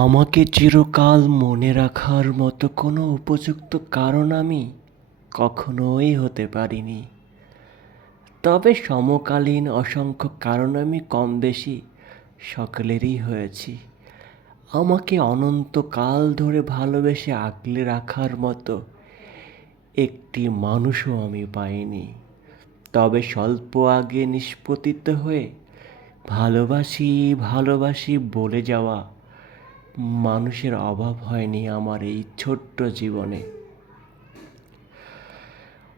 আমাকে চিরকাল মনে রাখার মতো কোনো উপযুক্ত কারণ আমি কখনোই হতে পারিনি। তবে সমকালীন অসংখ্য কারণ আমি কম বেশি সকলেরই হয়েছি। আমাকে অনন্তকাল ধরে ভালোবেসে আগলে রাখার মতো একটি মানুষও আমি পাইনি। তবে স্বল্প আগে নিষ্পতিত হয়ে ভালোবাসি ভালোবাসি বলে যাওয়া মানুষের অভাব হয়নি আমার এই ছোট্ট জীবনে।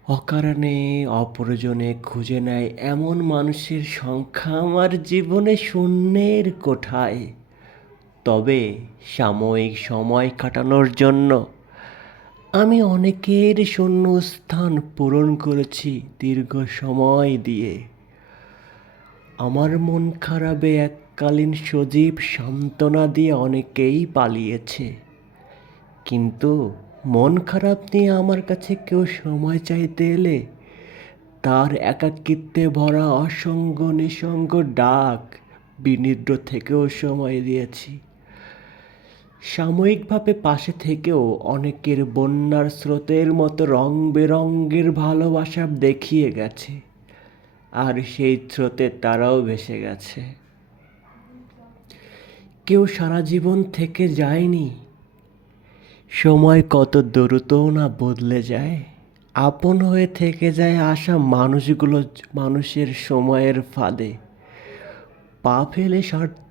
অকারণে, অপ্রয়োজনে খুঁজে নেয় এমন মানুষের সংখ্যা আমার জীবনে শূন্যের কোঠায়। তবে সাময়িক সময় কাটানোর জন্য আমি অনেকের শূন্য স্থান পূরণ করেছি দীর্ঘ সময় দিয়ে। আমার মন খারাপে এককালীন সজীব সান্ত্বনা দিয়ে অনেকেই পালিয়েছে। কিন্তু মন খারাপ নিয়ে আমার কাছে কেউ সময় চাইতে এলে তার একাকিত্বে ভরা অসঙ্গ নিঃসঙ্গ ডাক বিনিদ্র থেকেও সময় দিয়েছি। সাময়িকভাবে পাশে থেকেও অনেকের বন্যার স্রোতের মতো রং বেরঙ্গের ভালোবাসা দেখিয়ে গেছে, আর সেই স্রোতে তারাও ভেসে গেছে। কেউ সারা জীবন থেকে যায়নি। সময় কত দ্রুত না বদলে যায়। আপন হয়ে থেকে যায় আসা মানুষগুলো মানুষের সময়ের ফাঁদে। পা ফেলে স্বার্থ